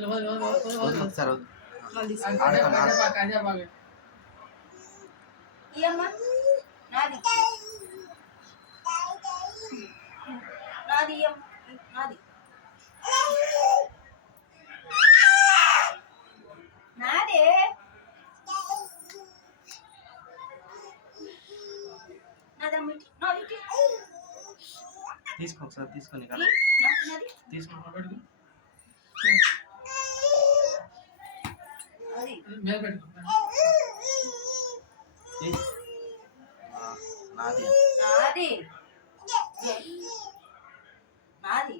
ఒకసారి నాది నాది నాది నాదే నాదమ్మిటి నాది తీసుకో ఒకసారి తీసుకొని తీసుకో నాది నాది నాది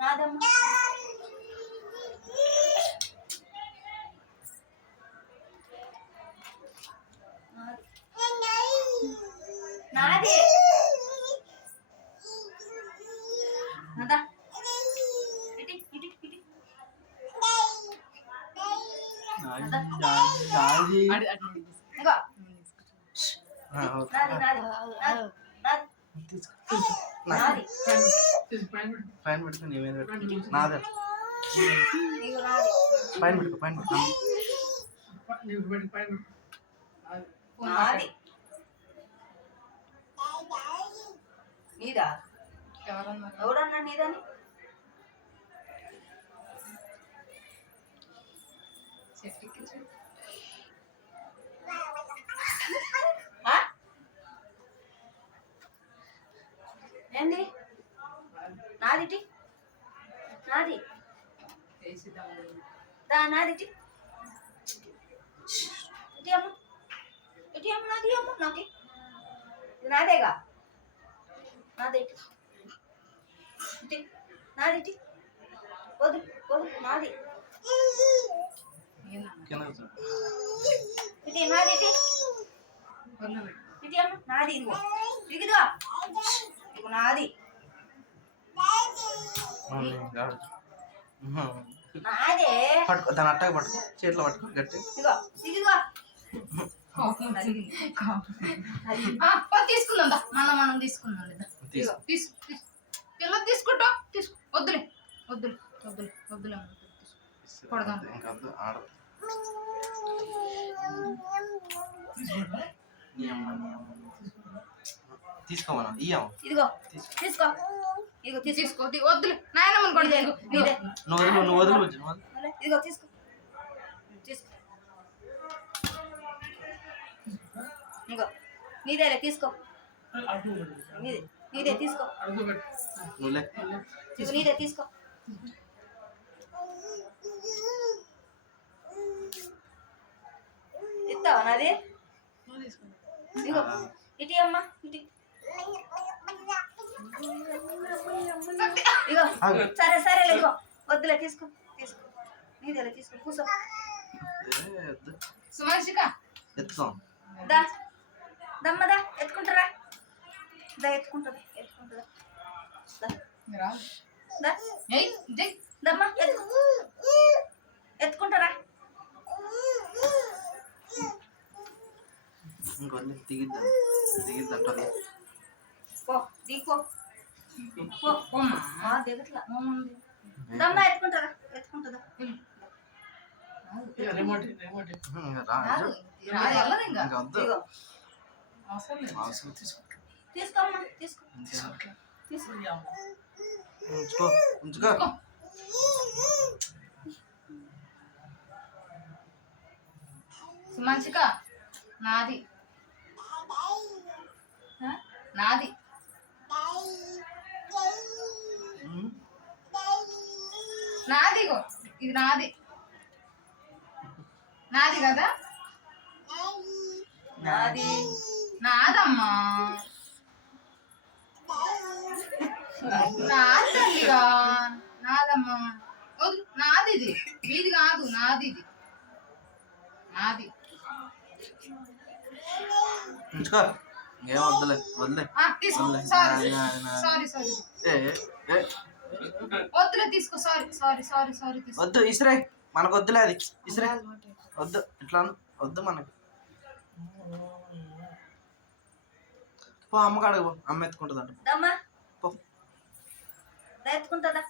నాదమ్మ నాది నాదా ఇటి ఇటి ఇటి నాది పైన పెట్టుకుని నీ మీద పెట్టుకో నాదే పైన పెట్టుకో పైన పెట్టుకో నీదా ఎవరన్నా నీదని ఏంది నాదిటి నాది నాదిటి ఇటీ అమ్మ ఇటీ అమ్మ నాది అమ్మ నాది నాదేగా నాదేటి ఇటీ నాదిటి వద్దు వద్దు నాది ఇటీ నాది ఇటీ ఇటీ అమ్మ నాది ఇదిగో ఇదిగో ఇదిగో నాది నాదే పట్టుకో దాని అట్టగా పట్టుకో చేతిలో పట్టుకో గట్టి ఇదిగో ఇదిగో తీసుకుందాం మనం తీసుకుందాం పిల్లలు తీసుకుంటాం తీసుకో వద్దులే వద్దులే వద్దులే వద్దులే కొడదాం ఇంకా వద్దు ఆడదు తీసుకోమన్నా ఇయ్యాము ఇదిగో తీసుకో ఇదిగో తీసుకో వద్దులే నాయనమ్మని కొడదా నువ్వు వదులు ఇదిగో తీసుకో తీసుకో ఇదిగో నీదేలే తీసుకో నీదే తీసుకో నీదే తీసుకో ఇస్తావా నాది ఇదిగో ఇటీ అమ్మా ఇటీ ఇగో సరే సరే ఇగో వద్దులే తీసుకో తీసుకో నీదేలే తీసుకో కూర్చో సుమర్షిక ఎత్తుతాం దా దమ్మదా ఎత్తుకుంటారా దా ఎత్తుకుంటుందా దమ్మ ఎత్తుకుంటారా ఇంకొన్ని దిగిద్దాం పో దిగిపో దిగట్లా దమ్మ ఎత్తుకుంటారా ఎత్తుకుంటుందా తీసుకోమ్మా తీసుకో ఉంచుకో సుమంచిక నాది నాది నాదిగో ఇది నాది నాది కదా నాది నాదమ్మా నాది తల్లిగా నాదమ్మా నాది ఇది మీది కాదు నాది ఇది నాది ఉంచుకో ఏం వద్దులే వదిలే సారీ వద్దులే తీసుకో సారీ వద్దు ఇసురే మనకు వద్దులే అది ఇసురే వద్దు ఇట్లా వద్దు మనకి పో అమ్మకాడకు పో అమ్మ ఎత్తుకుంటుందంట ఎత్తుకుంటుందా